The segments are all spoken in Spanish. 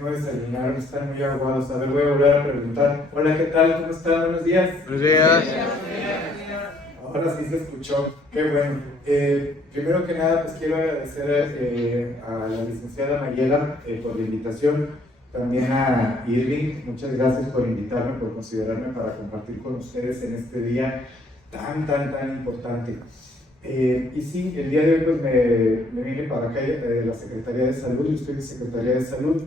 no desayunaron, están muy aguados. A ver, voy a volver a preguntar. Hola, ¿qué tal? ¿Cómo están? Buenos días. Buenos días. Ahora sí se escuchó. Qué bueno. Primero que nada, pues quiero agradecer a la licenciada Mayela por la invitación. También a Irving, muchas gracias por invitarme, por considerarme para compartir con ustedes en este día tan importante. Y sí, el día de hoy pues me vine para acá de la Secretaría de Salud. Yo estoy en Secretaría de Salud,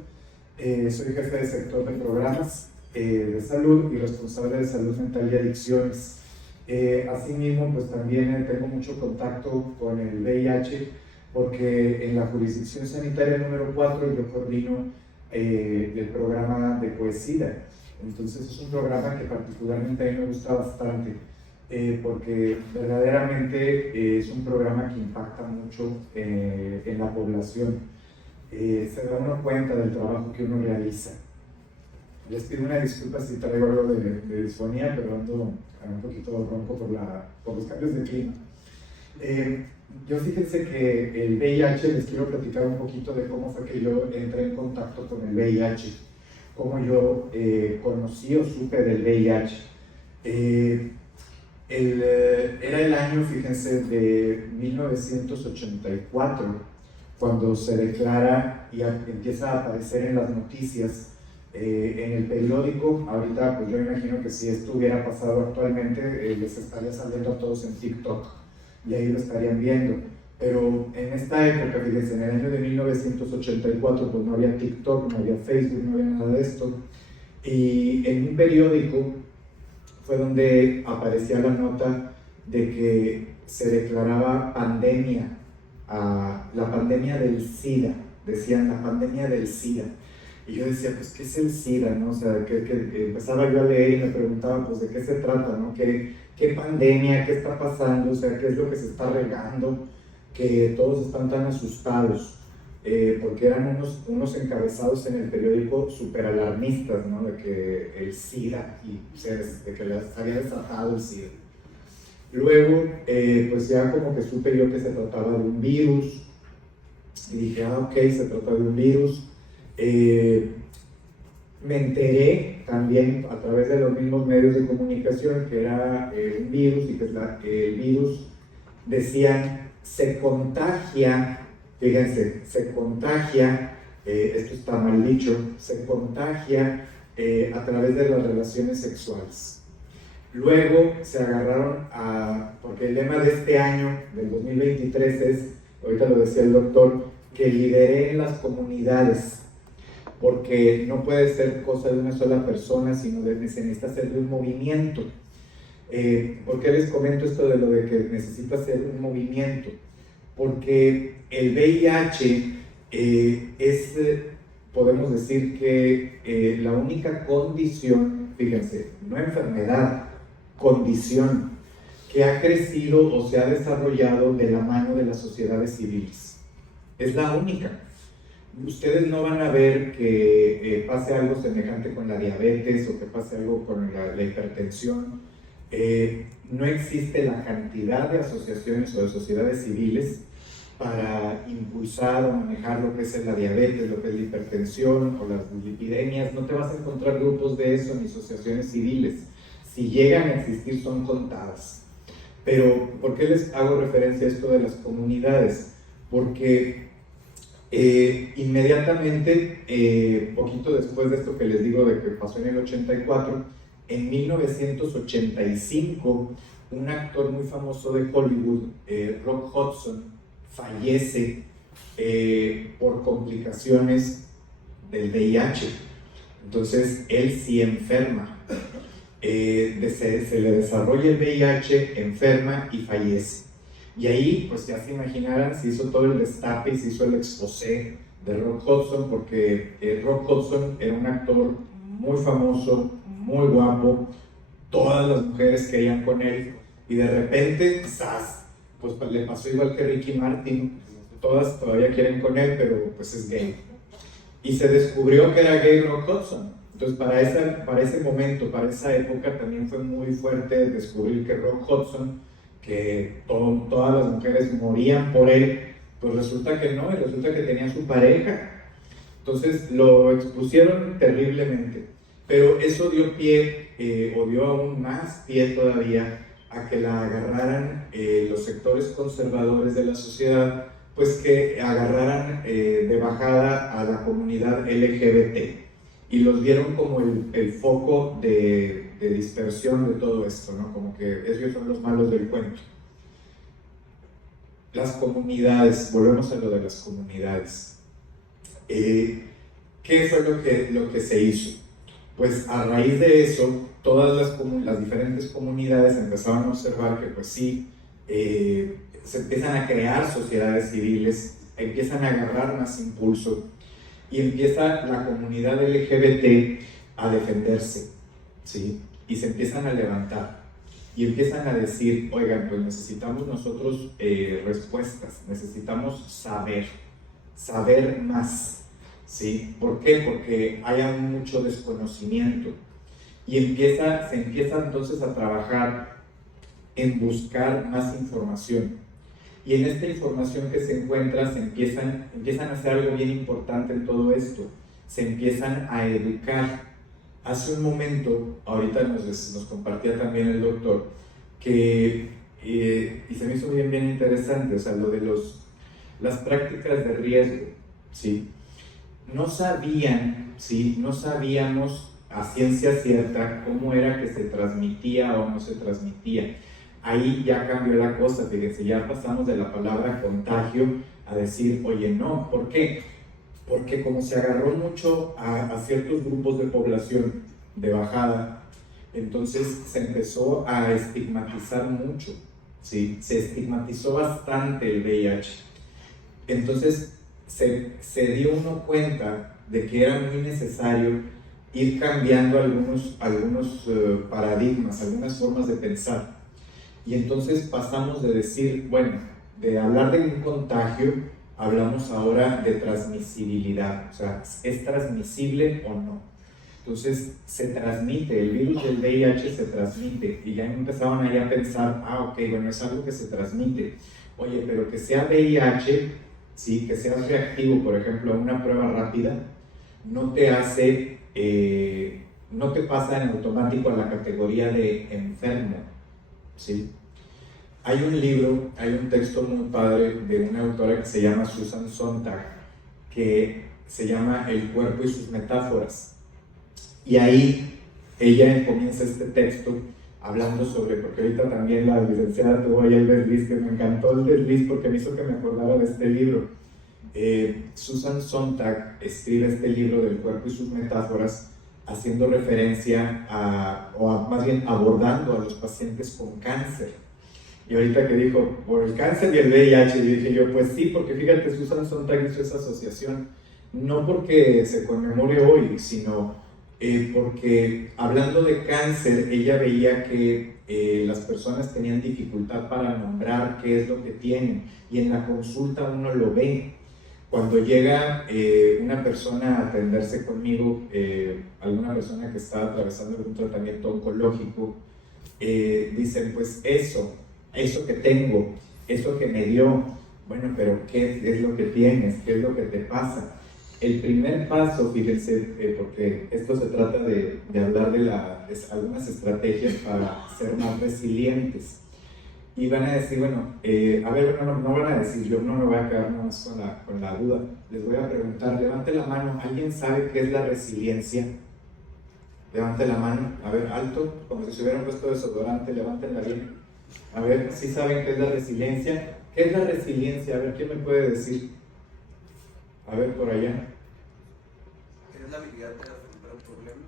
soy jefe de sector de programas de salud y responsable de salud mental y adicciones. Asimismo, pues también tengo mucho contacto con el VIH, porque en la jurisdicción sanitaria número 4 yo coordino el programa de Coesida. Entonces es un programa que particularmente a mí me gusta bastante, porque verdaderamente es un programa que impacta mucho en la población. Se da uno cuenta del trabajo que uno realiza. Les pido una disculpa si traigo algo de disfonía, pero ando un poquito ronco por los cambios de clima. Yo fíjense que el VIH, les quiero platicar un poquito de cómo fue que yo entré en contacto con el VIH, cómo yo conocí o supe del VIH. Era el año, fíjense, de 1984, cuando se declara y empieza a aparecer en las noticias, en el periódico. Ahorita, pues yo imagino que si esto hubiera pasado actualmente, les estaría saliendo a todos en TikTok y ahí lo estarían viendo. Pero en esta época, fíjense, en el año de 1984, pues no había TikTok, no había Facebook, no había nada de esto. Y en un periódico fue donde aparecía la nota de que se declaraba pandemia, la pandemia del SIDA, decían la pandemia del SIDA. Y yo decía, pues, ¿qué es el SIDA? ¿No? O sea, que empezaba yo a leer y me preguntaba, pues, ¿de qué se trata? ¿No? ¿Qué pandemia? ¿Qué está pasando? O sea, ¿qué es lo que se está regando? Que todos están tan asustados, porque eran unos encabezados en el periódico súper alarmistas, ¿no? De que el SIDA, de que les había desatado el SIDA. Luego, pues ya como que supe yo que se trataba de un virus, y dije, ok, se trata de un virus. Me enteré también a través de los mismos medios de comunicación que era un virus, y que el virus, decían, se contagia, fíjense, se contagia, esto está mal dicho, se contagia a través de las relaciones sexuales. Luego se agarraron porque el lema de este año, del 2023, es, ahorita lo decía el doctor, que lideren las comunidades, porque no puede ser cosa de una sola persona, sino se necesita ser de un movimiento. ¿Por qué les comento esto de lo de que necesita ser un movimiento? Porque el VIH es, podemos decir que la única condición, fíjense, no enfermedad, condición, que ha crecido o se ha desarrollado de la mano de las sociedades civiles. Es la única. Ustedes no van a ver que pase algo semejante con la diabetes o que pase algo con la hipertensión. No existe la cantidad de asociaciones o de sociedades civiles para impulsar o manejar lo que es la diabetes, lo que es la hipertensión o las lipidemias. No te vas a encontrar grupos de eso ni asociaciones civiles. Si llegan a existir, son contadas. Pero, ¿por qué les hago referencia a esto de las comunidades? Porque inmediatamente, poquito después de esto que les digo de que pasó en el 84, en 1985, un actor muy famoso de Hollywood, Rock Hudson, fallece por complicaciones del VIH. Entonces, él sí enferma. Se le desarrolla el VIH, enferma y fallece. Y ahí, pues ya se imaginarán, se hizo todo el destape y se hizo el exposé de Rock Hudson, porque Rock Hudson era un actor muy famoso, muy guapo, todas las mujeres querían con él, y de repente, ¡zas!, pues le pasó igual que Ricky Martin, todas todavía quieren con él, pero pues es gay. Y se descubrió que era gay Rock Hudson. Entonces para ese momento, para esa época, también fue muy fuerte descubrir que Rock Hudson, que todas las mujeres morían por él, pues resulta que no, y resulta que tenía su pareja. Entonces lo expusieron terriblemente, pero eso dio pie, o dio aún más pie todavía, a que la agarraran los sectores conservadores de la sociedad, pues que agarraran de bajada a la comunidad LGBT y los vieron como el foco de dispersión de todo esto, ¿no? Como que ellos son los malos del cuento. Las comunidades, volvemos a lo de las comunidades. ¿Qué fue lo que se hizo? Pues a raíz de eso, todas las diferentes comunidades empezaron a observar que pues sí, se empiezan a crear sociedades civiles, empiezan a agarrar más impulso y empieza la comunidad LGBT a defenderse, ¿sí? Y se empiezan a levantar y empiezan a decir, oigan, pues necesitamos nosotros respuestas, necesitamos saber más. ¿Sí? ¿Por qué? Porque hay mucho desconocimiento y se empieza entonces a trabajar en buscar más información, y en esta información que se encuentra empiezan a hacer algo bien importante en todo esto, se empiezan a educar. Hace un momento, ahorita nos compartía también el doctor, que, y se me hizo bien interesante, o sea, lo de las prácticas de riesgo, ¿sí? No sabían, ¿sí? No sabíamos a ciencia cierta cómo era que se transmitía o no se transmitía. Ahí ya cambió la cosa, fíjense, ya pasamos de la palabra contagio a decir, oye, no, ¿por qué? Porque como se agarró mucho a ciertos grupos de población de bajada, entonces se empezó a estigmatizar mucho, ¿sí? Se estigmatizó bastante el VIH. Entonces, se dio uno cuenta de que era muy necesario ir cambiando algunos paradigmas, algunas formas de pensar. Y entonces pasamos de decir, bueno, de hablar de un contagio, hablamos ahora de transmisibilidad, o sea, ¿es transmisible o no? Entonces se transmite, el virus del VIH se transmite, y ya empezaban ahí a pensar, ok, bueno, es algo que se transmite. Oye, pero que sea VIH, ¿sí? Que seas reactivo, por ejemplo, a una prueba rápida, no te hace, no te pasa en automático a la categoría de enfermo, ¿sí? Hay un libro, hay un texto muy padre de una autora que se llama Susan Sontag, que se llama El cuerpo y sus metáforas, y ahí ella comienza este texto hablando sobre, porque ahorita también la licenciada tuvo ahí el desliz, que me encantó el desliz porque me hizo que me acordara de este libro. Susan Sontag escribe este libro del cuerpo y sus metáforas haciendo referencia o más bien abordando a los pacientes con cáncer. Y ahorita que dijo, por el cáncer y el VIH, y dije yo, pues sí, porque fíjate, Susan Sontag hizo esa asociación, no porque se conmemore hoy, sino porque hablando de cáncer, ella veía que las personas tenían dificultad para nombrar qué es lo que tienen, y en la consulta uno lo ve. Cuando llega una persona a atenderse conmigo, alguna persona que está atravesando algún tratamiento oncológico, dicen, pues eso que tengo, eso que me dio, bueno, pero ¿qué es lo que tienes? ¿Qué es lo que te pasa? El primer paso, fíjense, porque esto se trata de hablar de algunas estrategias para ser más resilientes. Y van a decir, bueno, a ver, no van a decir, yo no me voy a quedar más con la duda. Les voy a preguntar, levante la mano, ¿alguien sabe qué es la resiliencia? Levante la mano, a ver, alto, como si se hubieran puesto desodorante, levántenla bien. A ver, ¿sí saben qué es la resiliencia? ¿Qué es la resiliencia? A ver, ¿quién me puede decir? A ver, por allá. Es la habilidad de afrontar un problema.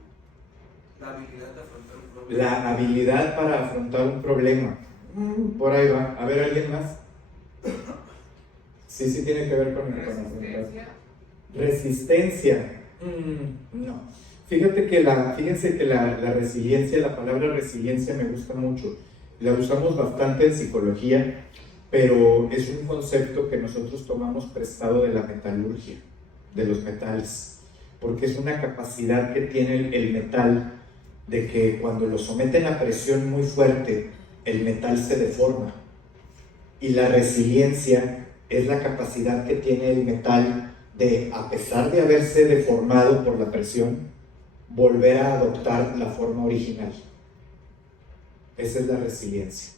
La habilidad de afrontar un problema. La habilidad para afrontar un problema. Por ahí va. A ver, ¿alguien más? Sí tiene que ver con ¿Resistencia? Resistencia. No. Fíjense que la resiliencia, la palabra resiliencia me gusta mucho. La usamos bastante en psicología, pero es un concepto que nosotros tomamos prestado de la metalurgia, de los metales, porque es una capacidad que tiene el metal de que cuando lo someten a presión muy fuerte, el metal se deforma. Y la resiliencia es la capacidad que tiene el metal de, a pesar de haberse deformado por la presión, volver a adoptar la forma original. Esa es la resiliencia.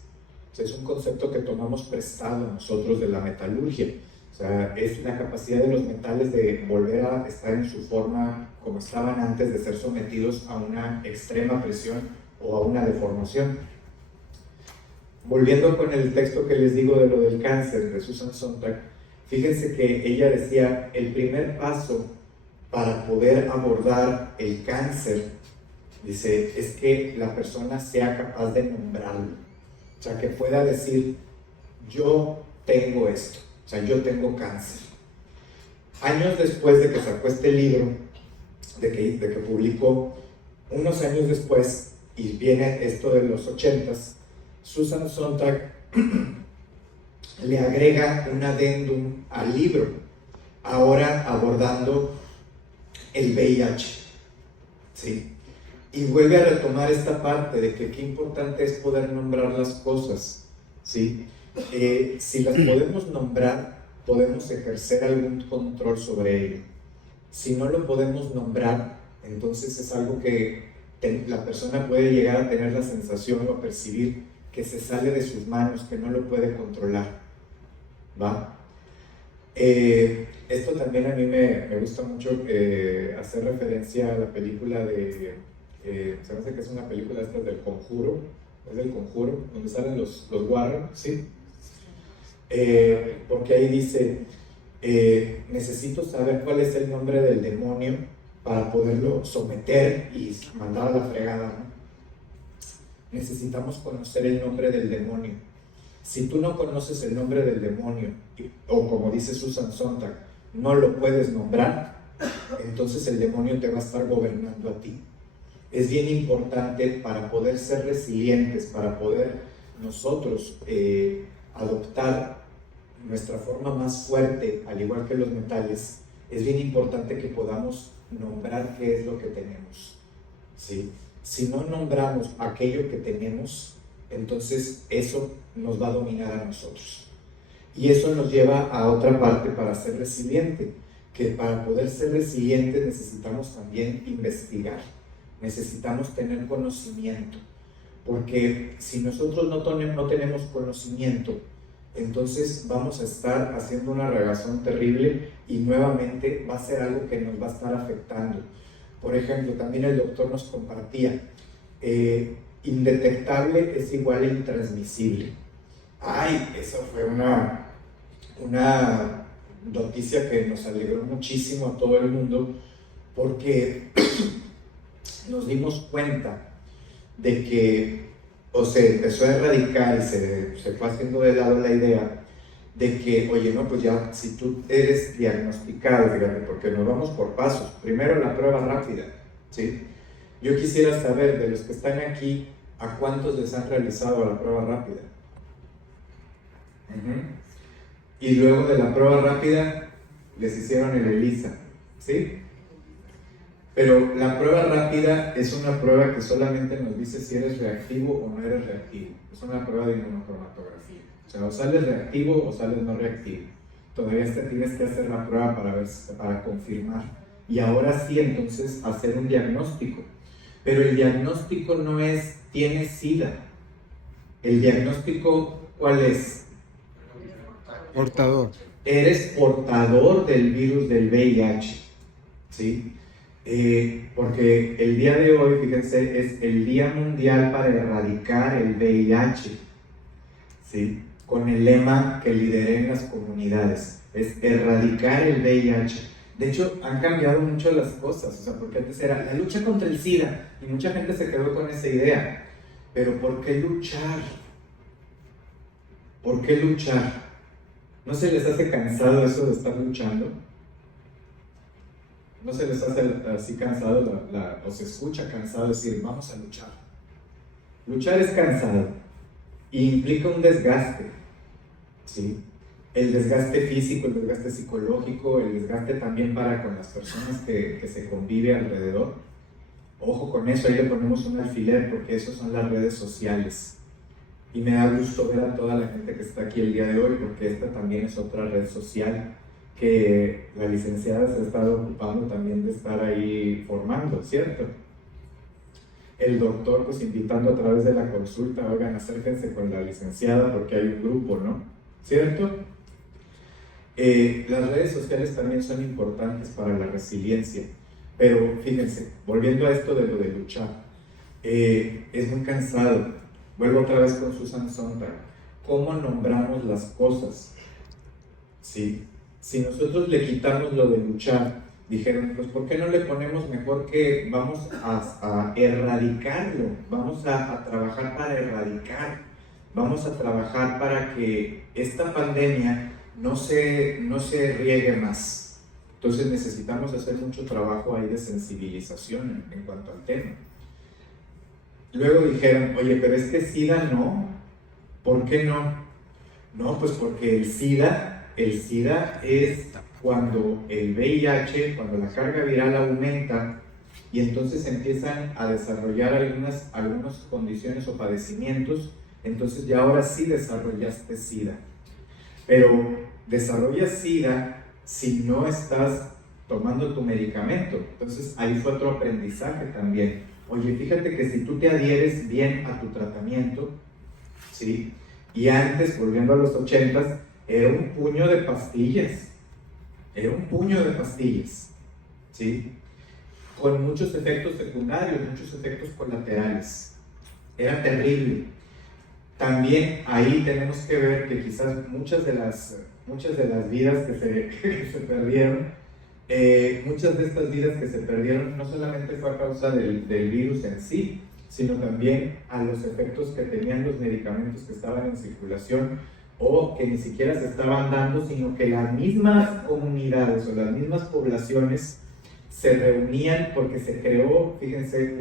O sea, es un concepto que tomamos prestado nosotros de la metalurgia. O sea, es la capacidad de los metales de volver a estar en su forma como estaban antes de ser sometidos a una extrema presión o a una deformación. Volviendo con el texto que les digo de lo del cáncer de Susan Sontag, fíjense que ella decía, el primer paso para poder abordar el cáncer, dice, es que la persona sea capaz de nombrarlo. O sea, que pueda decir, yo tengo esto, o sea, yo tengo cáncer. Años después de que sacó este libro, de que publicó, unos años después, y viene esto de los 80s, Susan Sontag le agrega un adendum al libro, ahora abordando el VIH, ¿sí? Y vuelve a retomar esta parte de que qué importante es poder nombrar las cosas, ¿sí? Si las podemos nombrar, podemos ejercer algún control sobre ello. Si no lo podemos nombrar, entonces es algo que la persona puede llegar a tener la sensación o a percibir que se sale de sus manos, que no lo puede controlar, ¿va? Esto también a mí me gusta mucho hacer referencia a la película de, se me hace que es una película esta del Conjuro, es del Conjuro, donde salen los Warren, ¿sí? Porque ahí dice, necesito saber cuál es el nombre del demonio para poderlo someter y mandar a la fregada, ¿no? Necesitamos conocer el nombre del demonio. Si tú no conoces el nombre del demonio, o como dice Susan Sontag, no lo puedes nombrar, entonces el demonio te va a estar gobernando a ti. Es bien importante para poder ser resilientes, para poder nosotros adoptar nuestra forma más fuerte, al igual que los metales, es bien importante que podamos nombrar qué es lo que tenemos, ¿sí? Si no nombramos aquello que tenemos, entonces eso nos va a dominar a nosotros. Y eso nos lleva a otra parte para ser resiliente, que para poder ser resilientes necesitamos también investigar, necesitamos tener conocimiento, porque si nosotros no tenemos conocimiento, entonces vamos a estar haciendo una regazón terrible y nuevamente va a ser algo que nos va a estar afectando. Por ejemplo, también el doctor nos compartía, indetectable es igual a intransmisible. Ay, eso fue una noticia que nos alegró muchísimo a todo el mundo, porque nos dimos cuenta de que, o se empezó a erradicar y se fue haciendo de lado la idea de que, oye, no, pues ya, si tú eres diagnosticado, fíjate, porque nos vamos por pasos. Primero la prueba rápida, ¿sí? Yo quisiera saber, de los que están aquí, ¿a cuántos les han realizado la prueba rápida? Y luego de la prueba rápida, les hicieron el ELISA, ¿sí? Pero la prueba rápida es una prueba que solamente nos dice si eres reactivo o no eres reactivo. Es una prueba de inmunocromatografía. O sea, o sales reactivo o sales no reactivo. Todavía tienes que hacer la prueba para confirmar. Y ahora sí, entonces, hacer un diagnóstico. Pero el diagnóstico no es, tienes SIDA. El diagnóstico, ¿cuál es? Portador. Eres portador del virus del VIH, ¿sí? Porque el día de hoy, fíjense, es el Día Mundial para Erradicar el VIH, ¿sí? Con el lema que lideré en las comunidades, es erradicar el VIH. De hecho, han cambiado mucho las cosas, o sea, porque antes era la lucha contra el SIDA, y mucha gente se quedó con esa idea. Pero ¿por qué luchar? ¿Por qué luchar? ¿No se les hace cansado eso de estar luchando? ¿No se les hace así cansado o se escucha cansado decir, vamos a luchar? Luchar es cansado y implica un desgaste, ¿sí? El desgaste físico, el desgaste psicológico, el desgaste también para con las personas que se convive alrededor. Ojo con eso, ahí le ponemos un alfiler porque eso son las redes sociales. Y me da gusto ver a toda la gente que está aquí el día de hoy, porque esta también es otra red social que la licenciada se ha estado ocupando también de estar ahí formando, ¿cierto? El doctor, pues invitando a través de la consulta, oigan, acérquense con la licenciada porque hay un grupo, ¿no? ¿Cierto? Las redes sociales también son importantes para la resiliencia, pero fíjense, volviendo a esto de lo de luchar, es muy cansado. Vuelvo otra vez con Susan Sontag. ¿Cómo nombramos las cosas? ¿Sí? Si nosotros le quitamos lo de luchar, dijeron, pues ¿por qué no le ponemos mejor que vamos a erradicarlo? Vamos a trabajar para erradicar, vamos a trabajar para que esta pandemia no se riegue más. Entonces necesitamos hacer mucho trabajo ahí de sensibilización en cuanto al tema. Luego dijeron, oye, pero es que SIDA no. ¿Por qué no? No, pues porque el SIDA es cuando el VIH, cuando la carga viral aumenta y entonces empiezan a desarrollar algunas condiciones o padecimientos, entonces ya ahora sí desarrollaste SIDA. Pero desarrollas SIDA si no estás tomando tu medicamento. Entonces ahí fue otro aprendizaje también. Oye, fíjate que si tú te adhieres bien a tu tratamiento, ¿sí? Y antes, volviendo a los 80s, era un puño de pastillas. Era un puño de pastillas, ¿sí? Con muchos efectos secundarios, muchos efectos colaterales. Era terrible. También ahí tenemos que ver que quizás muchas de las vidas que se perdieron, muchas de estas vidas que se perdieron no solamente fue a causa del virus en sí, sino también a los efectos que tenían los medicamentos que estaban en circulación o que ni siquiera se estaban dando, sino que las mismas comunidades o las mismas poblaciones se reunían porque se creó, fíjense,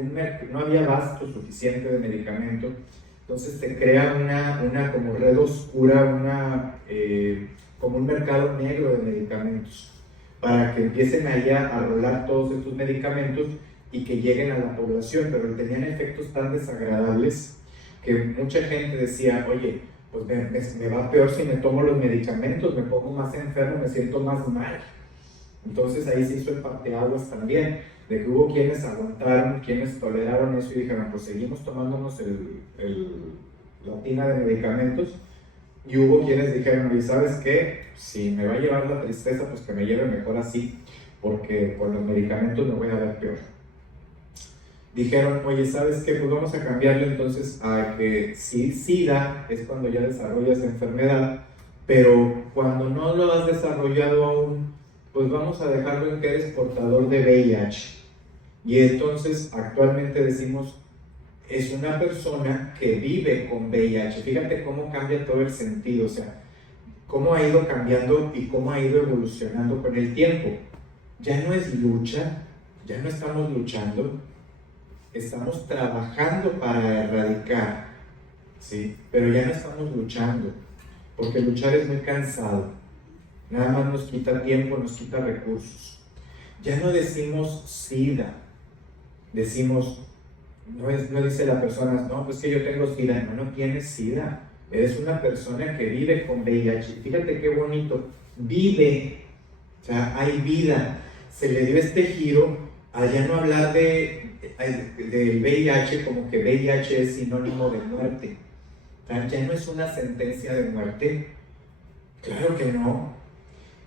no había abasto suficiente de medicamento. Entonces se crea una como red oscura, como un mercado negro de medicamentos, para que empiecen ahí a rolar todos estos medicamentos y que lleguen a la población, pero tenían efectos tan desagradables que mucha gente decía, oye, pues me va peor si me tomo los medicamentos, me pongo más enfermo, me siento más mal. Entonces ahí se hizo el parteaguas también, de que hubo quienes aguantaron, quienes toleraron eso y dijeron, pues seguimos tomándonos la tina de medicamentos, y hubo quienes dijeron, oye, ¿sabes qué? Si me va a llevar la tristeza, pues que me lleve mejor así, porque con los medicamentos me voy a ver peor. Dijeron, oye, ¿sabes qué? Pues vamos a cambiarlo entonces a que sí, SIDA es cuando ya desarrollas enfermedad, pero cuando no lo has desarrollado aún, pues vamos a dejarlo en que eres portador de VIH. Y entonces actualmente decimos, es una persona que vive con VIH. Fíjate cómo cambia todo el sentido, o sea, cómo ha ido cambiando y cómo ha ido evolucionando con el tiempo. Ya no es lucha, ya no estamos luchando, estamos trabajando para erradicar, ¿sí? Pero ya no estamos luchando, porque luchar es muy cansado. Nada más nos quita tiempo, nos quita recursos. Ya no decimos SIDA, decimos, no dice la persona, no, pues que yo tengo SIDA. No tienes SIDA, eres una persona que vive con VIH. Fíjate qué bonito, vive, o sea, hay vida. Se le dio este giro a ya no hablar del VIH como que VIH es sinónimo de muerte. O sea, ya no es una sentencia de muerte, claro que no.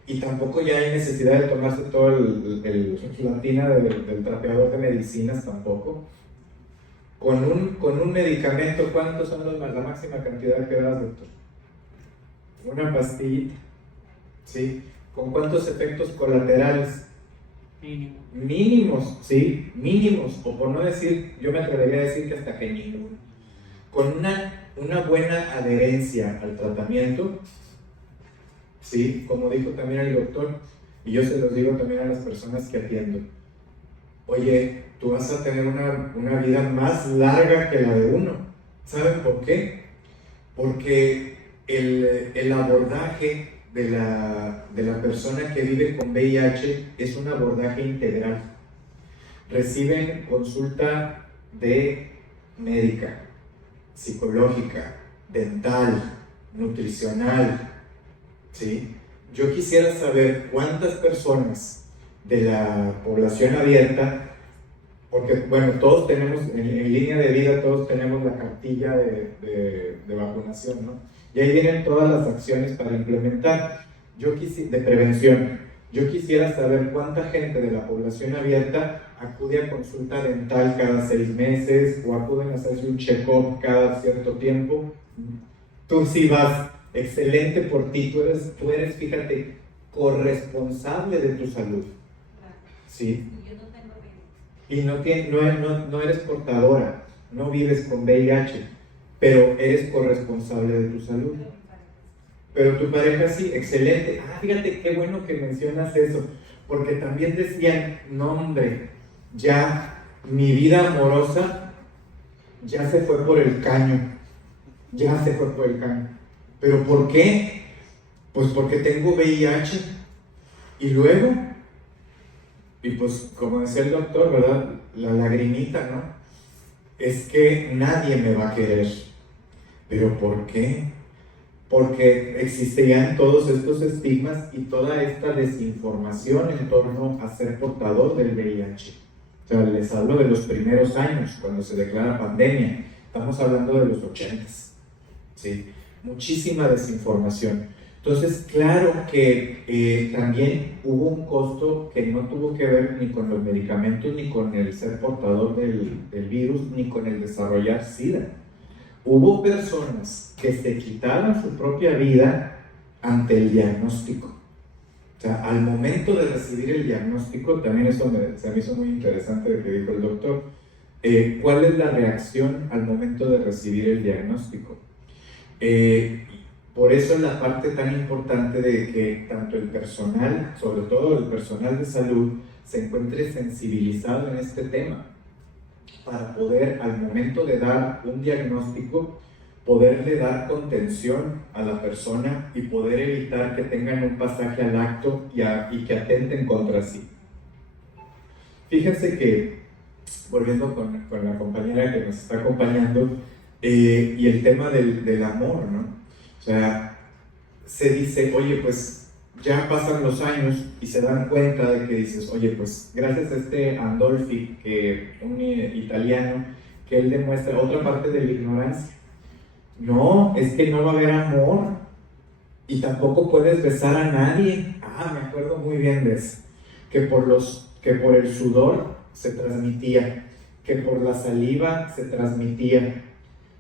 Y tampoco ya hay necesidad de tomarse todo la tina del trapeador de medicinas tampoco. Con un medicamento, ¿cuántos son la máxima cantidad que das, doctor? Una pastillita, ¿sí? ¿Con cuántos efectos colaterales? Mínimos, ¿sí? Mínimos, o por no decir, yo me atrevería a decir que hasta que ninguno. Con una buena adherencia al tratamiento, ¿sí? Como dijo también el doctor, y yo se los digo también a las personas que atiendo, oye, tú vas a tener una vida más larga que la de uno. ¿Saben por qué? Porque el abordaje de la persona que vive con VIH es un abordaje integral. Reciben consulta médica, psicológica, dental, nutricional, ¿sí? yo quisiera saber cuántas personas de la población abierta, porque bueno, todos tenemos, en línea de vida, todos tenemos la cartilla de vacunación, ¿no? Y ahí vienen todas las acciones para implementar, de prevención. Yo quisiera saber cuánta gente de la población abierta acude a consulta dental cada 6 meses o acuden a hacerse un check-up cada cierto tiempo. Tú sí vas, excelente por ti, tú eres, fíjate, corresponsable de tu salud. ¿Sí? Y no eres portadora, no vives con VIH, pero eres corresponsable de tu salud. Pero tu pareja sí, excelente. Ah, fíjate qué bueno que mencionas eso, porque también decían, no hombre, ya mi vida amorosa ya se fue por el caño, ya se fue por el caño. ¿Pero por qué? Pues porque tengo VIH. Y luego, y pues como decía el doctor, ¿verdad? La lagrimita, ¿no? Es que nadie me va a querer. ¿Pero por qué? Porque existían todos estos estigmas y toda esta desinformación en torno a ser portador del VIH. O sea, les hablo de los primeros años, cuando se declara pandemia. Estamos hablando de los 80s. ¿Sí? Muchísima desinformación. Entonces, claro que también hubo un costo que no tuvo que ver ni con los medicamentos, ni con el ser portador del virus, ni con el desarrollar SIDA. Hubo personas que se quitaron su propia vida ante el diagnóstico. O sea, al momento de recibir el diagnóstico, también eso se me hizo muy interesante de que dijo el doctor. ¿Cuál es la reacción al momento de recibir el diagnóstico? Por eso es la parte tan importante de que tanto el personal, sobre todo el personal de salud, se encuentre sensibilizado en este tema, para poder, al momento de dar un diagnóstico, poderle dar contención a la persona y poder evitar que tengan un pasaje al acto y que atenten contra sí. Fíjense que, volviendo con la compañera que nos está acompañando, y el tema del amor, ¿no? O sea, se dice, oye, pues ya pasan los años y se dan cuenta de que dices, oye, pues gracias a este Andolfi, un italiano, que él demuestra otra parte de la ignorancia. No, es que no va a haber amor y tampoco puedes besar a nadie. Ah, me acuerdo muy bien de eso. Que por el sudor se transmitía, que por la saliva se transmitía.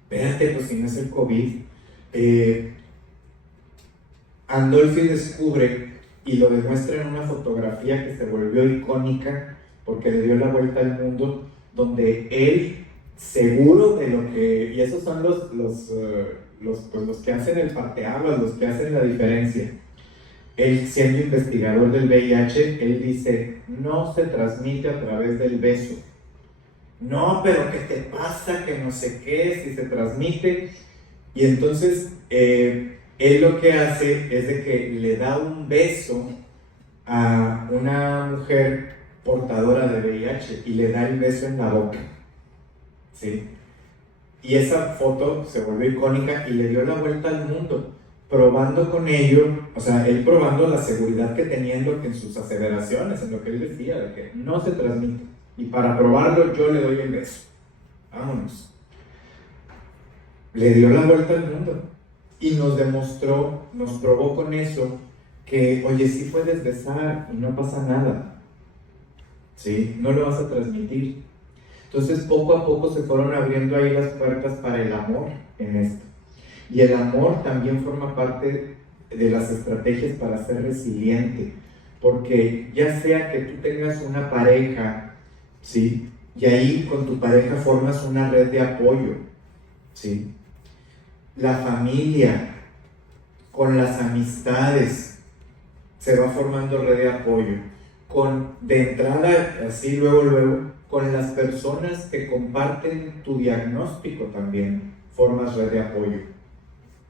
Espérate, pues si no es el COVID. Andolfi descubre y lo demuestra en una fotografía que se volvió icónica porque le dio la vuelta al mundo, donde él, seguro de lo que, y esos son los que hacen el parteaguas, los que hacen la diferencia. Él, siendo investigador del VIH, él dice, no se transmite a través del beso. No, pero ¿qué te pasa? Que no sé qué, si se transmite. Y entonces, él lo que hace es de que le da un beso a una mujer portadora de VIH y le da el beso en la boca, ¿sí? Y esa foto se volvió icónica y le dio la vuelta al mundo, probando con ello, o sea, él probando la seguridad que tenía en sus aseveraciones, en lo que él decía, de que no se transmite. Y para probarlo yo le doy el beso. Vámonos. Le dio la vuelta al mundo. Y nos demostró, nos probó con eso, que, oye, sí puedes besar y no pasa nada, ¿sí? No lo vas a transmitir. Entonces, poco a poco se fueron abriendo ahí las puertas para el amor en esto. Y el amor también forma parte de las estrategias para ser resiliente, porque ya sea que tú tengas una pareja, ¿sí? Y ahí con tu pareja formas una red de apoyo, ¿sí? La familia, con las amistades, se va formando red de apoyo. De entrada, así luego, con las personas que comparten tu diagnóstico también, formas red de apoyo.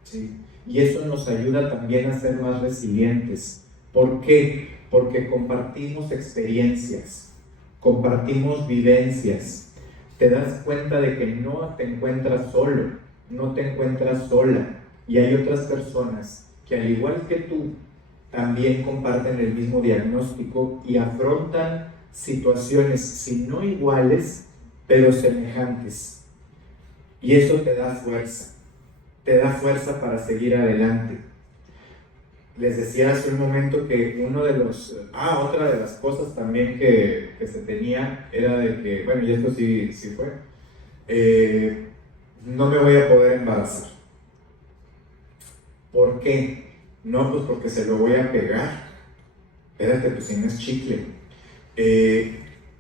¿Sí? Y eso nos ayuda también a ser más resilientes. ¿Por qué? Porque compartimos experiencias, compartimos vivencias. Te das cuenta de que no te encuentras solo, no te encuentras sola, y hay otras personas que al igual que tú también comparten el mismo diagnóstico y afrontan situaciones, si no iguales, pero semejantes. Y eso te da fuerza para seguir adelante. Les decía hace un momento que otra de las cosas también que se tenía era de que, bueno, y esto sí fue, no me voy a poder embarazar. ¿Por qué? No, pues porque se lo voy a pegar. Espérate, pues si no es chicle.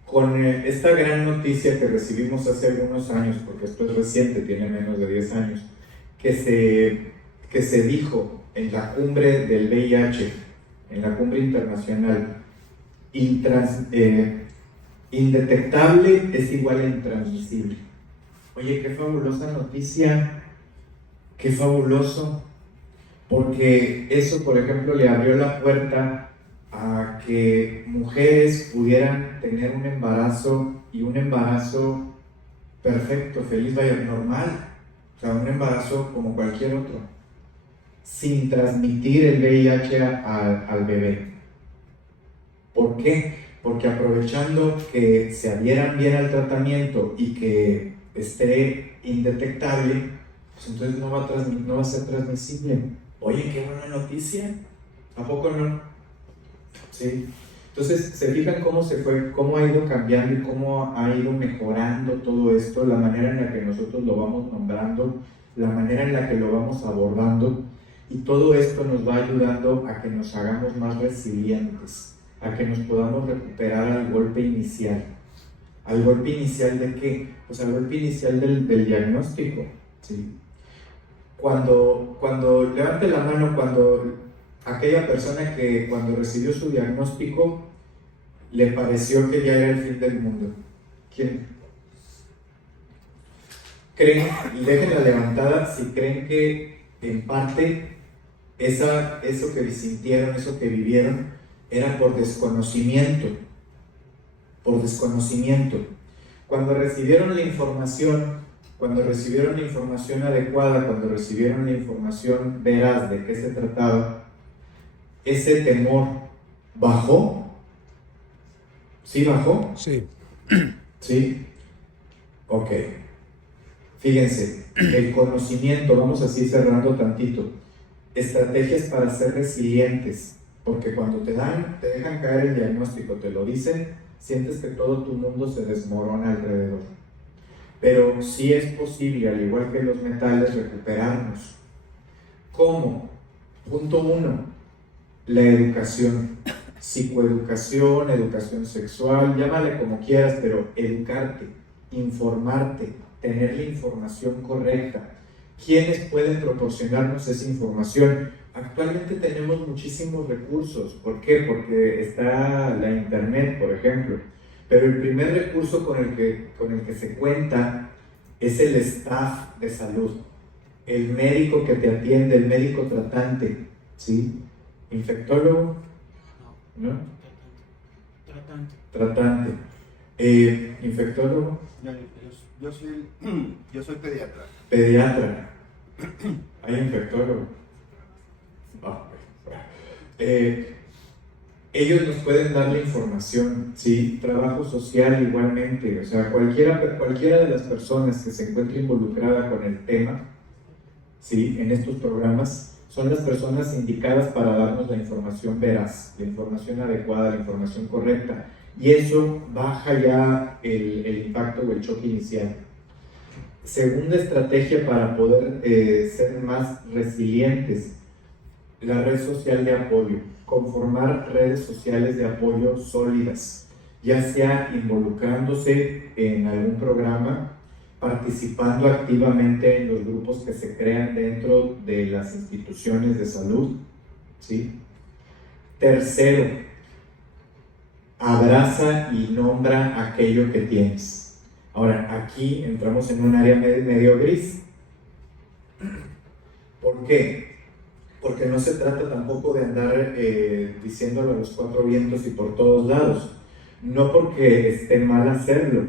Con esta gran noticia que recibimos hace algunos años, porque esto es reciente, tiene menos de 10 años, que se dijo en la cumbre del VIH, en la cumbre internacional, indetectable es igual a intransmisible. Oye, qué fabulosa noticia, qué fabuloso, porque eso, por ejemplo, le abrió la puerta a que mujeres pudieran tener un embarazo, y un embarazo perfecto, feliz, vaya, normal, o sea, un embarazo como cualquier otro, sin transmitir el VIH al bebé. ¿Por qué? Porque aprovechando que se adhieran bien al tratamiento y que esté indetectable, pues entonces no va a ser transmisible. Oye, qué buena noticia, ¿a poco no? Sí. Entonces, ¿se fijan cómo ha ido cambiando y cómo ha ido mejorando todo esto? La manera en la que nosotros lo vamos nombrando, la manera en la que lo vamos abordando, y todo esto nos va ayudando a que nos hagamos más resilientes, a que nos podamos recuperar al golpe inicial. ¿Al golpe inicial de qué? Pues al golpe inicial del diagnóstico, ¿sí? Cuando levante la mano, aquella persona que cuando recibió su diagnóstico le pareció que ya era el fin del mundo. ¿Quién? Dejen la levantada si creen que en parte eso que sintieron, eso que vivieron, era por desconocimiento. Por desconocimiento. Cuando recibieron la información adecuada, cuando recibieron la información veraz de qué se trataba, ese temor bajó. ¿Sí bajó? Sí. ¿Sí? Ok. Fíjense, el conocimiento, vamos así cerrando tantito. Estrategias para ser resilientes, porque cuando te dejan caer el diagnóstico, te lo dicen, sientes que todo tu mundo se desmorona alrededor. Pero sí es posible, al igual que los metales, recuperarnos. ¿Cómo? Punto 1, la educación. Psicoeducación, educación sexual, llámale como quieras, pero educarte, informarte, tener la información correcta. ¿Quiénes pueden proporcionarnos esa información? Actualmente tenemos muchísimos recursos. ¿Por qué? Porque está la internet, por ejemplo. Pero el primer recurso con el que se cuenta es el staff de salud, el médico que te atiende, el médico tratante, ¿sí? ¿Infectólogo? ¿No? Tratante. ¿Infectólogo? Yo soy pediatra. Pediatra. Hay infectólogo. Ellos nos pueden dar la información, ¿sí? Trabajo social igualmente, o sea, cualquiera de las personas que se encuentre involucrada con el tema, ¿sí? En estos programas, son las personas indicadas para darnos la información veraz, la información adecuada, la información correcta, y eso baja ya el impacto o el choque inicial. Segunda estrategia para poder ser más resilientes, la red social de apoyo, conformar redes sociales de apoyo sólidas, ya sea involucrándose en algún programa, participando activamente en los grupos que se crean dentro de las instituciones de salud, ¿sí? Tercero, abraza y nombra aquello que tienes. Ahora, aquí entramos en un área medio gris. ¿Por qué? Porque no se trata tampoco de andar diciéndolo a los cuatro vientos y por todos lados. No porque esté mal hacerlo,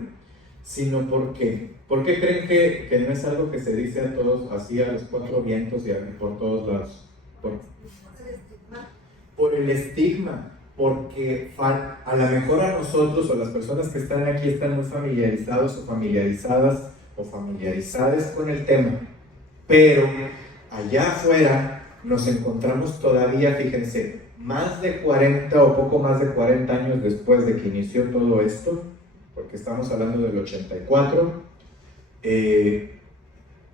sino porque... ¿Por qué creen que no es algo que se dice a todos, así a los cuatro vientos y por todos lados? por el estigma, porque a lo mejor a nosotros o las personas que están aquí están muy familiarizados o familiarizadas o familiarizadas con el tema, pero allá afuera nos encontramos todavía, fíjense, más de 40 o poco más de 40 años después de que inició todo esto, porque estamos hablando del 84,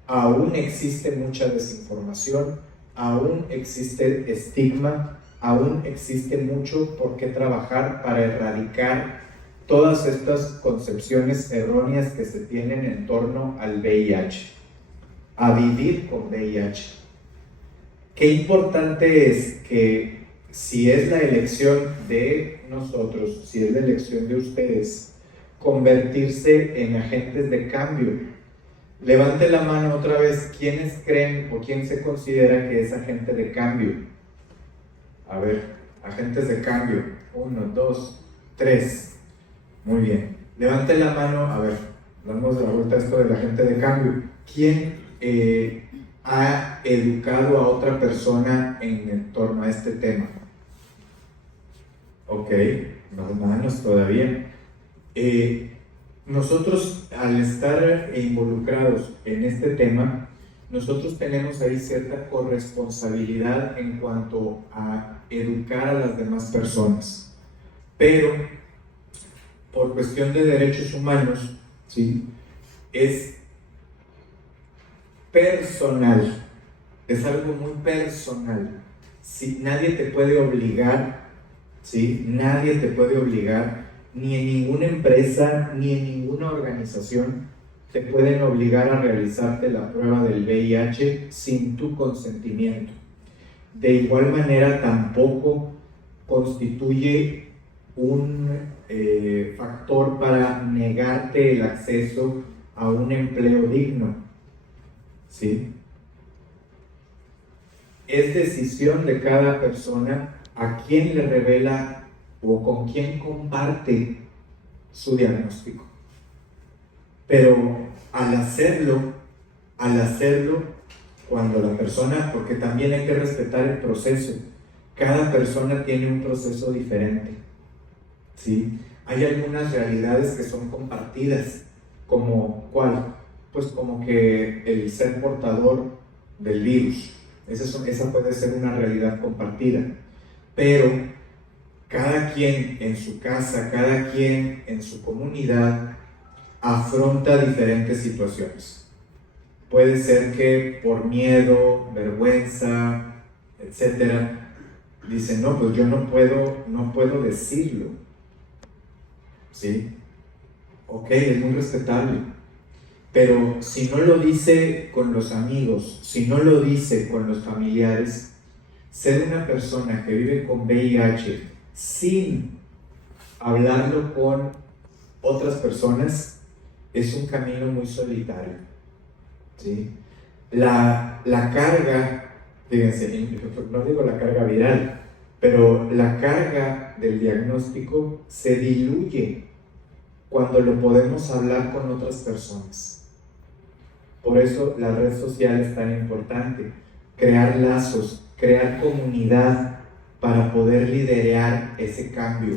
aún existe mucha desinformación, aún existe estigma, aún existe mucho por qué trabajar para erradicar todas estas concepciones erróneas que se tienen en torno al VIH, a vivir con VIH. Qué importante es que si es la elección de nosotros, si es la elección de ustedes, convertirse en agentes de cambio. Levante la mano otra vez, ¿quiénes creen o quién se considera que es agente de cambio? A ver, agentes de cambio. 1, 2, 3. Muy bien. Levante la mano, a ver, damos la vuelta a esto del agente de cambio. ¿Quién ha educado a otra persona en torno a este tema? Ok, más manos todavía. Nosotros, al estar involucrados en este tema, nosotros tenemos ahí cierta corresponsabilidad en cuanto a educar a las demás personas, pero por cuestión de derechos humanos, ¿sí? Es personal, es algo muy personal. ¿Sí? Nadie te puede obligar, ¿sí? Nadie te puede obligar, ni en ninguna empresa, ni en ninguna organización te pueden obligar a realizarte la prueba del VIH sin tu consentimiento. De igual manera, tampoco constituye un factor para negarte el acceso a un empleo digno, ¿sí? Es decisión de cada persona a quién le revela o con quién comparte su diagnóstico. Pero al hacerlo, cuando la persona, porque también hay que respetar el proceso, cada persona tiene un proceso diferente, ¿sí? Hay algunas realidades que son compartidas, como ¿cuál? Pues como que el ser portador del virus, esa puede ser una realidad compartida, pero cada quien en su casa, cada quien en su comunidad afronta diferentes situaciones. Puede ser que por miedo, vergüenza, etcétera, dicen, no, pues yo no puedo decirlo, ¿sí? Ok, es muy respetable, pero si no lo dice con los amigos, si no lo dice con los familiares, ser una persona que vive con VIH sin hablarlo con otras personas es un camino muy solitario, ¿sí? La carga, fíjense, no digo la carga viral, pero la carga del diagnóstico se diluye cuando lo podemos hablar con otras personas. Por eso la red social es tan importante, crear lazos, crear comunidad para poder liderar ese cambio,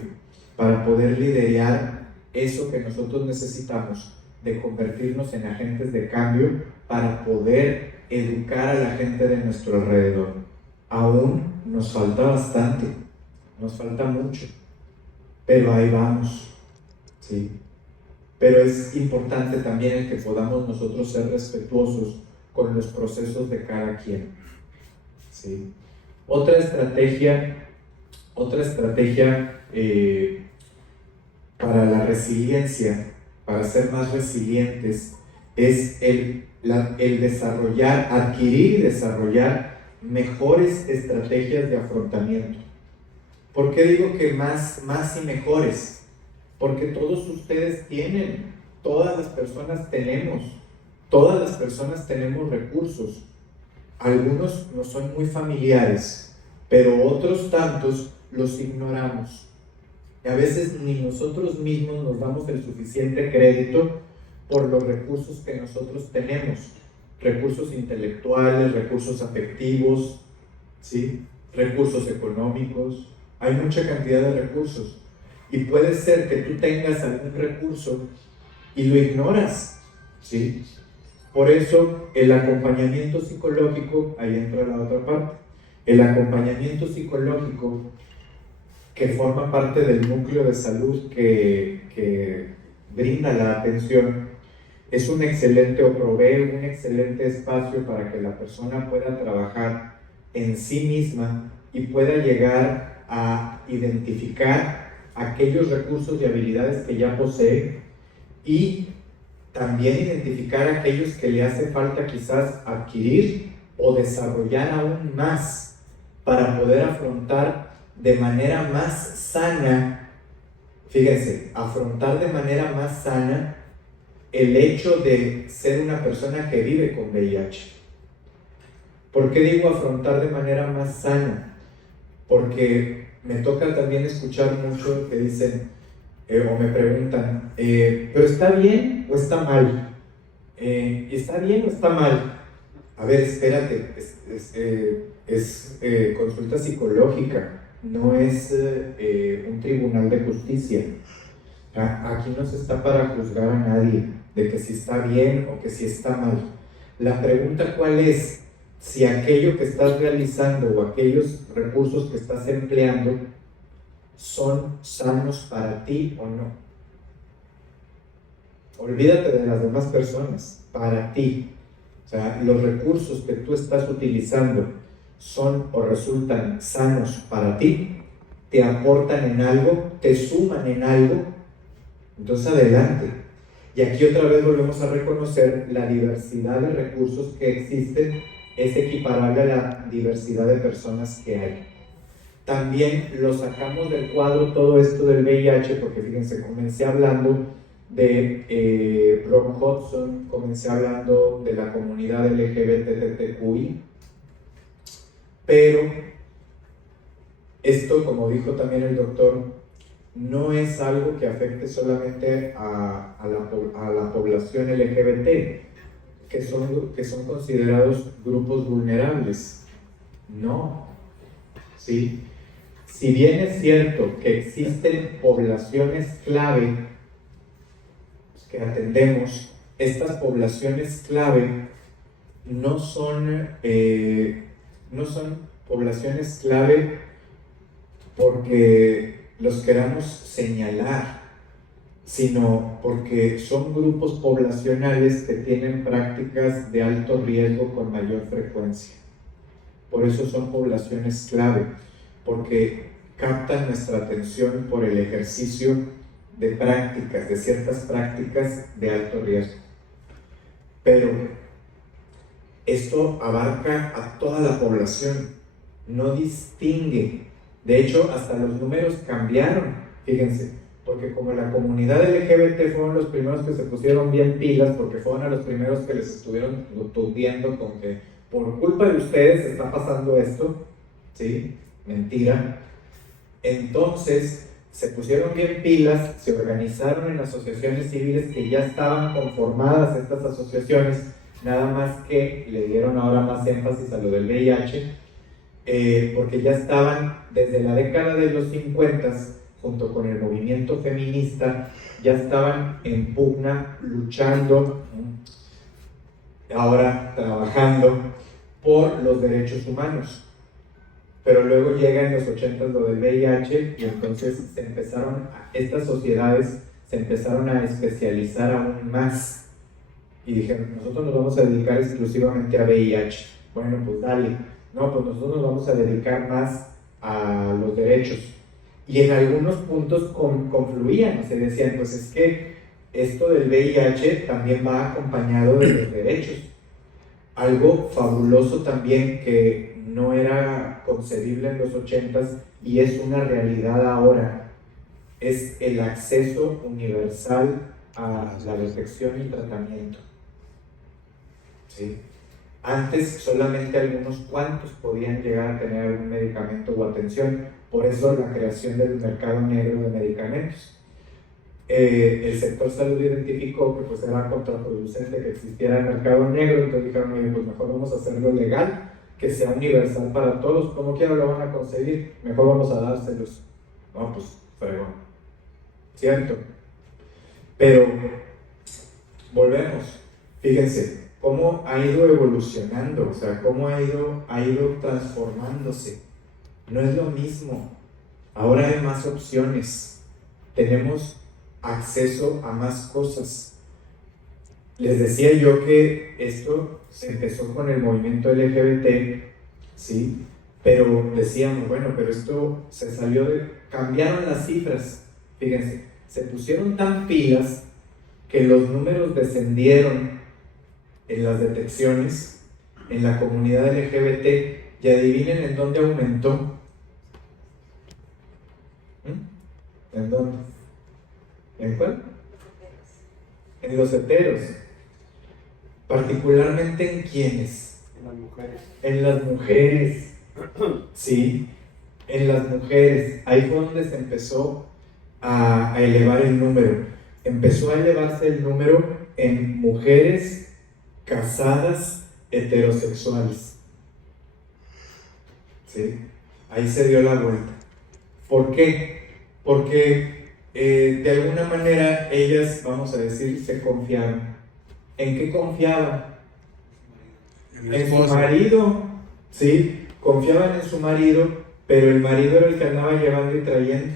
para poder liderar eso que nosotros necesitamos de convertirnos en agentes de cambio para poder educar a la gente de nuestro alrededor. Aún nos falta bastante, nos falta mucho, pero ahí vamos, ¿sí? Pero es importante también el que podamos nosotros ser respetuosos con los procesos de cada quien, ¿sí? Otra estrategia para la resiliencia, para ser más resilientes, es el adquirir y desarrollar mejores estrategias de afrontamiento. ¿Por qué digo que más y mejores? Porque todos ustedes tienen, todas las personas tenemos recursos. Algunos no son muy familiares, pero otros tantos los ignoramos. Y a veces ni nosotros mismos nos damos el suficiente crédito por los recursos que nosotros tenemos, recursos intelectuales, recursos afectivos, ¿sí? recursos económicos, hay mucha cantidad de recursos. Y puede ser que tú tengas algún recurso y lo ignoras, ¿sí? Por eso el acompañamiento psicológico, ahí entra la otra parte, el acompañamiento psicológico que forma parte del núcleo de salud que brinda la atención, es un excelente o provee un excelente espacio para que la persona pueda trabajar en sí misma y pueda llegar a identificar aquellos recursos y habilidades que ya posee y también identificar aquellos que le hace falta quizás adquirir o desarrollar aún más para poder afrontar de manera más sana, fíjense, afrontar de manera más sana el hecho de ser una persona que vive con VIH. ¿Por qué digo afrontar de manera más sana? Porque me toca también escuchar mucho que dicen o me preguntan, ¿pero está bien o está mal? ¿Está bien o está mal? A ver, espérate, es consulta psicológica, no es un tribunal de justicia. Aquí no se está para juzgar a nadie de que si está bien o que si está mal. La pregunta cuál es, si aquello que estás realizando o aquellos recursos que estás empleando son sanos para ti o no. Olvídate de las demás personas, para ti. O sea, los recursos que tú estás utilizando son o resultan sanos para ti, te aportan en algo, te suman en algo, entonces adelante. Y aquí otra vez volvemos a reconocer la diversidad de recursos que existen, es equiparable a la diversidad de personas que hay. También lo sacamos del cuadro todo esto del VIH, porque fíjense, comencé hablando de Brock Hudson, comencé hablando de la comunidad LGBTQI, pero esto, como dijo también el doctor, no es algo que afecte solamente a la población LGBT, que son considerados grupos vulnerables. No, ¿sí? Si bien es cierto que existen poblaciones clave que atendemos, estas poblaciones clave no son poblaciones clave porque los queramos señalar, sino porque son grupos poblacionales que tienen prácticas de alto riesgo con mayor frecuencia. Por eso son poblaciones clave, porque captan nuestra atención por el ejercicio de prácticas, de ciertas prácticas de alto riesgo. Pero esto abarca a toda la población, no distingue. De hecho, hasta los números cambiaron, fíjense, porque como la comunidad LGBT fueron los primeros que se pusieron bien pilas, porque fueron a los primeros que les estuvieron tundiendo con que por culpa de ustedes está pasando esto, ¿sí? Mentira. Entonces se pusieron bien pilas, se organizaron en asociaciones civiles que ya estaban conformadas estas asociaciones, nada más que le dieron ahora más énfasis a lo del VIH, porque ya estaban desde la década de los 50, junto con el movimiento feminista, ya estaban en pugna, luchando, ahora trabajando por los derechos humanos. Pero luego llega en los 80 lo del VIH y entonces estas sociedades se empezaron a especializar aún más y dijeron, nosotros nos vamos a dedicar exclusivamente a VIH. Bueno, pues dale. No, pues nosotros nos vamos a dedicar más a los derechos. Y en algunos puntos confluían, o sea, decían, pues es que esto del VIH también va acompañado de los derechos. Algo fabuloso también que no era concebible en los 80s y es una realidad ahora, es el acceso universal a la detección y tratamiento. ¿Sí? Antes solamente algunos cuantos podían llegar a tener algún medicamento o atención, por eso la creación del mercado negro de medicamentos. El sector salud identificó que pues era contraproducente que existiera el mercado negro, entonces dijeron, oye, pues mejor vamos a hacerlo legal que sea universal para todos. ¿Cómo quiera lo van a conseguir? Mejor vamos a dárselos. No, pues, fregón. ¿Cierto? Pero, volvemos. Fíjense, cómo ha ido evolucionando, o sea, cómo ha ido transformándose. No es lo mismo. Ahora hay más opciones. Tenemos acceso a más cosas. Les decía yo que esto se empezó con el movimiento LGBT, ¿sí? Pero decíamos, bueno, pero esto se salió cambiaron las cifras, fíjense, se pusieron tan pilas que los números descendieron en las detecciones en la comunidad LGBT, y adivinen en dónde aumentó. ¿En dónde? ¿En cuál? En los heteros. Particularmente en quiénes? En las mujeres. En las mujeres. Sí, en las mujeres. Ahí fue donde se empezó a elevar el número. Empezó a elevarse el número en mujeres casadas heterosexuales. ¿Sí? Ahí se dio la vuelta. ¿Por qué? Porque de alguna manera ellas, vamos a decir, se confiaban. ¿En qué confiaban? En su marido, ¿sí? Confiaban en su marido, pero el marido era el que andaba llevando y trayendo.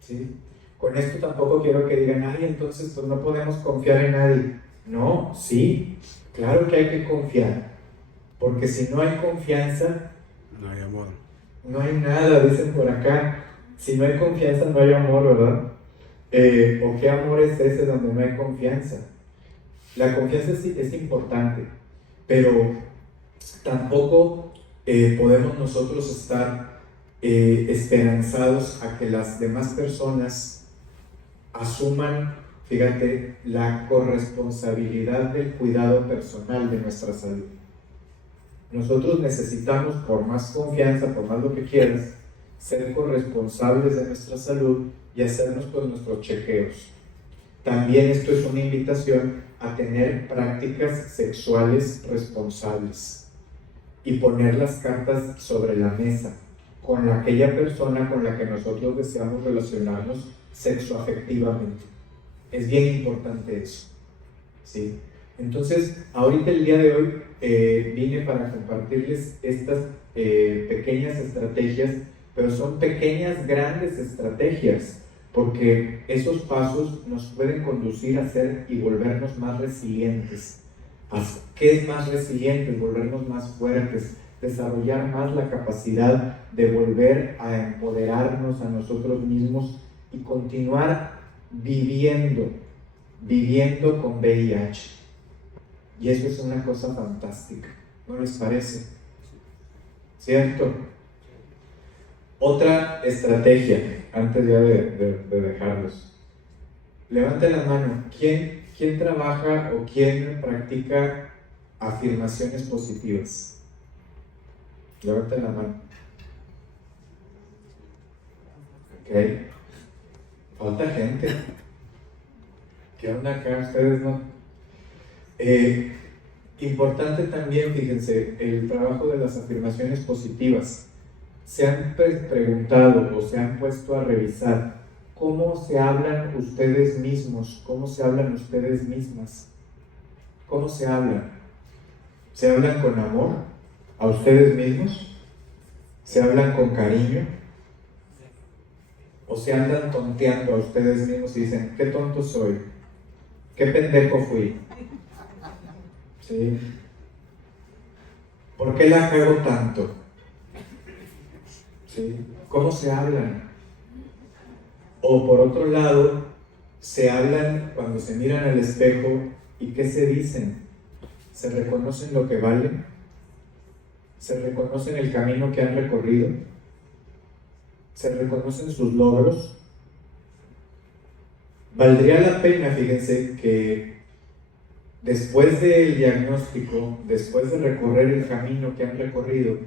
¿Sí? Con esto tampoco quiero que digan, ay, entonces pues no podemos confiar en nadie. No, sí, claro que hay que confiar, porque si no hay confianza, no hay amor. No hay nada, dicen por acá. Si no hay confianza, no hay amor, ¿verdad? ¿O qué amor es ese donde no hay confianza? La confianza es importante, pero tampoco podemos nosotros estar esperanzados a que las demás personas asuman, fíjate, la corresponsabilidad del cuidado personal de nuestra salud. Nosotros necesitamos, por más confianza, por más lo que quieras, ser corresponsables de nuestra salud y hacernos pues nuestros chequeos. También esto es una invitación a tener prácticas sexuales responsables y poner las cartas sobre la mesa con aquella persona con la que nosotros deseamos relacionarnos sexoafectivamente. Es bien importante eso, ¿sí? Entonces, ahorita el día de hoy vine para compartirles estas pequeñas estrategias, pero son pequeñas, grandes estrategias, porque esos pasos nos pueden conducir a ser y volvernos más resilientes. ¿Qué es más resiliente? Volvernos más fuertes, desarrollar más la capacidad de volver a empoderarnos a nosotros mismos y continuar viviendo con VIH. Y eso es una cosa fantástica, ¿no les parece? ¿Cierto? Otra estrategia, antes ya de dejarlos. Levanten la mano. ¿Quién trabaja o quién practica afirmaciones positivas? Levanten la mano. Ok. Falta gente. ¿Qué onda acá? Ustedes no. Importante también, fíjense, el trabajo de las afirmaciones positivas. ¿Se han preguntado o se han puesto a revisar cómo se hablan ustedes mismos? ¿Cómo se hablan ustedes mismas? ¿Cómo se hablan? ¿Se hablan con amor a ustedes mismos? ¿Se hablan con cariño? ¿O se andan tonteando a ustedes mismos y dicen, qué tonto soy? ¿Qué pendejo fui? ¿Sí? ¿Por qué la cago tanto? ¿Sí? ¿Cómo se hablan? O por otro lado, se hablan cuando se miran al espejo y ¿qué se dicen? ¿Se reconocen lo que valen? ¿Se reconocen el camino que han recorrido? ¿Se reconocen sus logros? Valdría la pena, fíjense, que después del diagnóstico, después de recorrer el camino que han recorrido,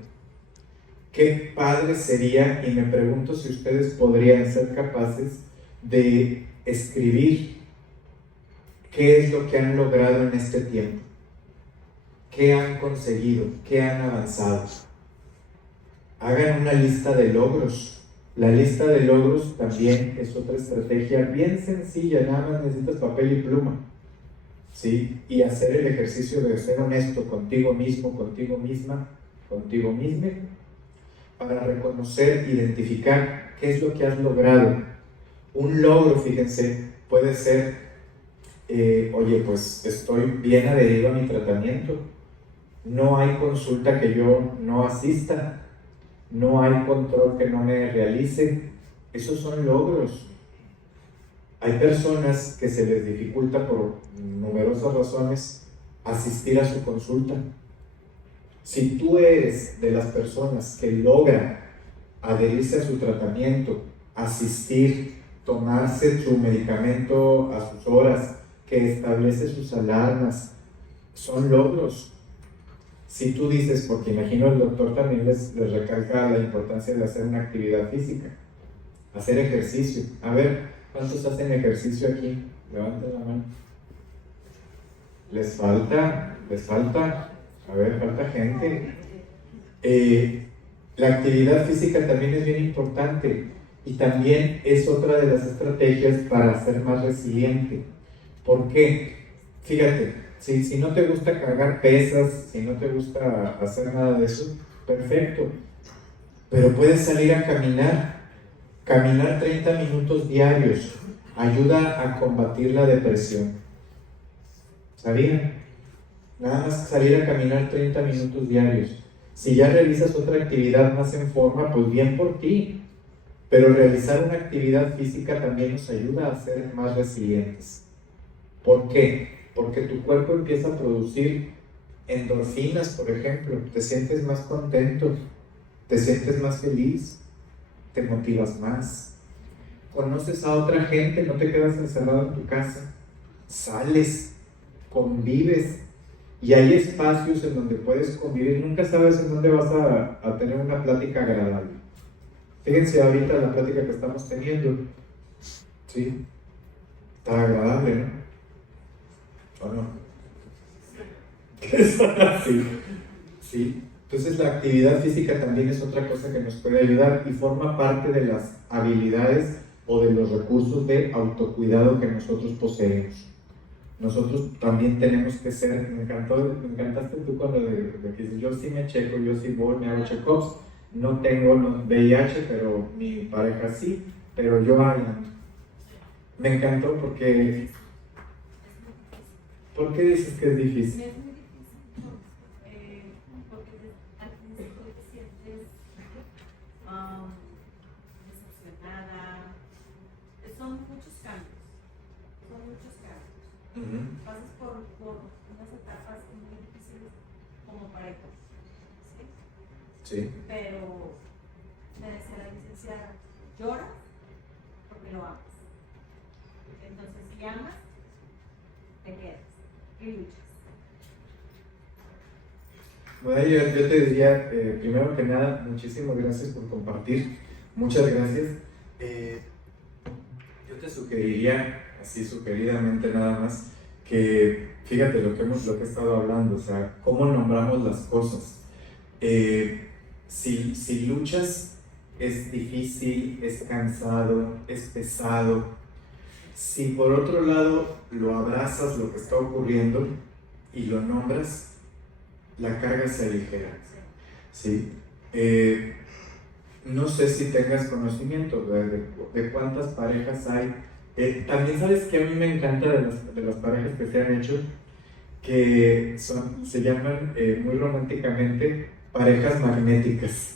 qué padre sería, y me pregunto si ustedes podrían ser capaces de escribir qué es lo que han logrado en este tiempo. ¿Qué han conseguido? ¿Qué han avanzado? Hagan una lista de logros. La lista de logros también es otra estrategia bien sencilla, nada más necesitas papel y pluma, ¿sí? Y hacer el ejercicio de ser honesto contigo mismo, contigo misma, contigo mismo, para reconocer, identificar qué es lo que has logrado. Un logro, fíjense, puede ser, oye, pues estoy bien adherido a mi tratamiento, no hay consulta que yo no asista, no hay control que no me realice. Esos son logros. Hay personas que se les dificulta por numerosas razones asistir a su consulta. Si tú eres de las personas que logran adherirse a su tratamiento, asistir, tomarse su medicamento a sus horas, que establece sus alarmas, son logros. Si tú dices, porque imagino el doctor también les recalca la importancia de hacer una actividad física, hacer ejercicio. A ver, ¿cuántos hacen ejercicio aquí? Levanten la mano. Les falta, a ver, falta gente. La actividad física también es bien importante y también es otra de las estrategias para ser más resiliente. ¿Por qué? Fíjate. Si no te gusta cargar pesas, si no te gusta hacer nada de eso, perfecto. Pero puedes salir a caminar. Caminar 30 minutos diarios ayuda a combatir la depresión. ¿Sabían? Nada más salir a caminar 30 minutos diarios. Si ya realizas otra actividad más en forma, pues bien por ti. Pero realizar una actividad física también nos ayuda a ser más resilientes. ¿Por qué? Porque tu cuerpo empieza a producir endorfinas, por ejemplo. Te sientes más contento, te sientes más feliz, te motivas más. Conoces a otra gente, no te quedas encerrado en tu casa. Sales, convives. Y hay espacios en donde puedes convivir. Nunca sabes en dónde vas a tener una plática agradable. Fíjense ahorita la plática que estamos teniendo. ¿Sí? Está agradable, ¿no? ¿O no? Sí, sí. Entonces la actividad física también es otra cosa que nos puede ayudar y forma parte de las habilidades o de los recursos de autocuidado que nosotros poseemos. Nosotros también tenemos que ser, me encantaste tú cuando dices, yo sí me checo, yo sí voy, me hago check-ups, no tengo VIH, pero mi pareja sí, pero yo me encantó porque... ¿Por qué dices que es difícil? Es muy difícil porque al principio te sientes decepcionada. Son muchos cambios. Pasas por unas etapas muy difíciles como pareja. Sí. Pero me decía la licenciada, lloras porque lo amas. Entonces, si amas, te quedas. Y luchas. Bueno, yo te diría, primero que nada, muchísimas gracias por compartir. Muchas gracias. Yo te sugeriría, así sugeridamente nada más, que fíjate lo que he estado hablando, o sea, cómo nombramos las cosas. Si luchas, es difícil, es cansado, es pesado. Si por otro lado lo abrazas lo que está ocurriendo y lo nombras, la carga se aligera. ¿Sí? No sé si tengas conocimiento de cuántas parejas hay. También sabes que a mí me encanta de las parejas que se han hecho, que se llaman muy románticamente parejas magnéticas.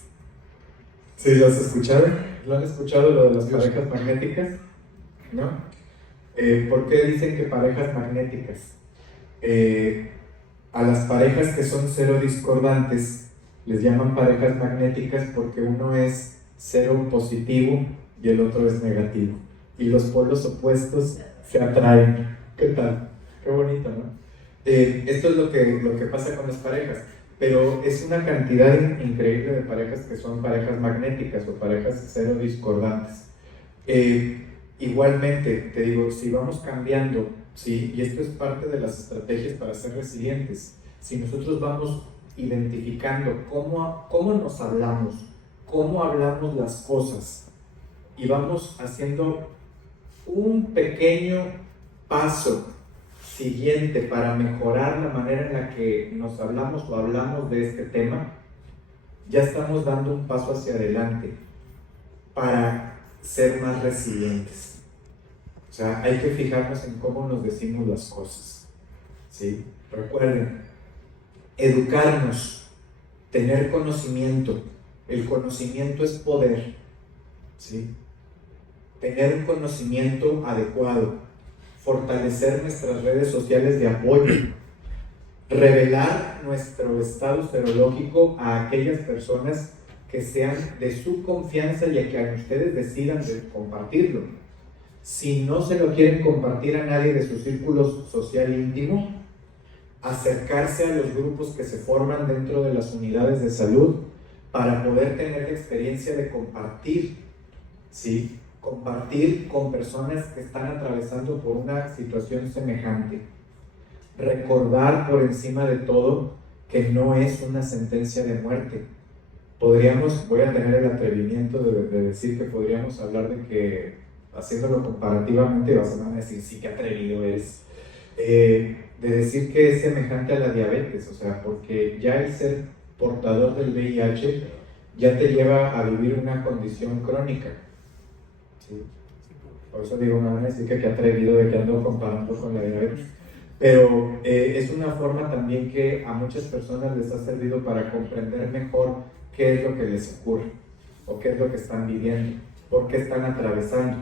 ¿Sí lo has escuchado? ¿Lo han escuchado lo de las parejas magnéticas? ¿No? ¿Por qué dicen que parejas magnéticas? A las parejas que son cero discordantes les llaman parejas magnéticas porque uno es cero positivo y el otro es negativo. Y los polos opuestos se atraen. ¿Qué tal? Qué bonito, ¿no? Esto es lo que pasa con las parejas. Pero es una cantidad increíble de parejas que son parejas magnéticas o parejas cero discordantes. Igualmente, te digo, si vamos cambiando, ¿sí? Y esto es parte de las estrategias para ser resilientes. si nosotros vamos identificando cómo nos hablamos, cómo hablamos las cosas, y vamos haciendo un pequeño paso siguiente para mejorar la manera en la que nos hablamos o hablamos de este tema, ya estamos dando un paso hacia adelante para ser más resilientes. O sea, hay que fijarnos en cómo nos decimos las cosas, ¿sí? Recuerden, educarnos, tener conocimiento. El conocimiento es poder, ¿sí? Tener un conocimiento adecuado, fortalecer nuestras redes sociales de apoyo, revelar nuestro estado serológico a aquellas personas que sean de su confianza y a que ustedes decidan de compartirlo. Si no se lo quieren compartir a nadie de su círculo social íntimo, acercarse a los grupos que se forman dentro de las unidades de salud para poder tener la experiencia de compartir, ¿sí? Compartir con personas que están atravesando por una situación semejante. Recordar por encima de todo que no es una sentencia de muerte. Voy a tener el atrevimiento de decir que podríamos hablar de que, haciéndolo comparativamente, vas a decir, sí, qué atrevido es, de decir que es semejante a la diabetes, o sea, porque ya el ser portador del VIH ya te lleva a vivir una condición crónica. ¿Sí? Por eso digo, me van a decir que qué atrevido de que ando comparando con la diabetes. Pero es una forma también que a muchas personas les ha servido para comprender mejor qué es lo que les ocurre o qué es lo que están viviendo, por qué están atravesando.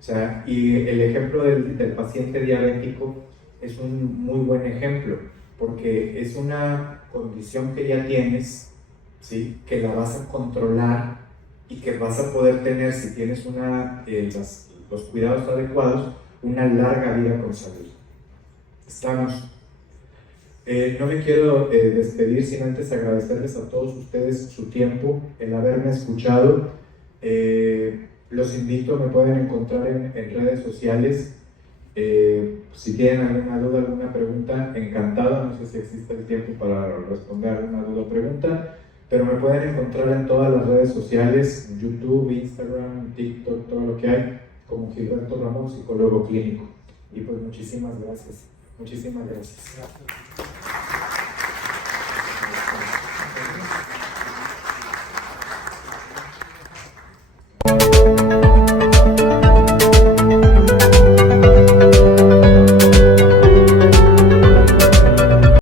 O sea, y el ejemplo del paciente diabético es un muy buen ejemplo, porque es una condición que ya tienes, ¿sí? Que la vas a controlar y que vas a poder tener, si tienes los cuidados adecuados, una larga vida con salud. Estamos. No me quiero despedir sin antes agradecerles a todos ustedes su tiempo, el haberme escuchado. Los invito, me pueden encontrar en redes sociales. Si tienen alguna duda, alguna pregunta, encantado. No sé si existe el tiempo para responder alguna duda o pregunta, pero me pueden encontrar en todas las redes sociales, YouTube, Instagram, TikTok, todo lo que hay, como Gilberto Ramón, psicólogo clínico. Y pues muchísimas gracias. Muchísimas gracias.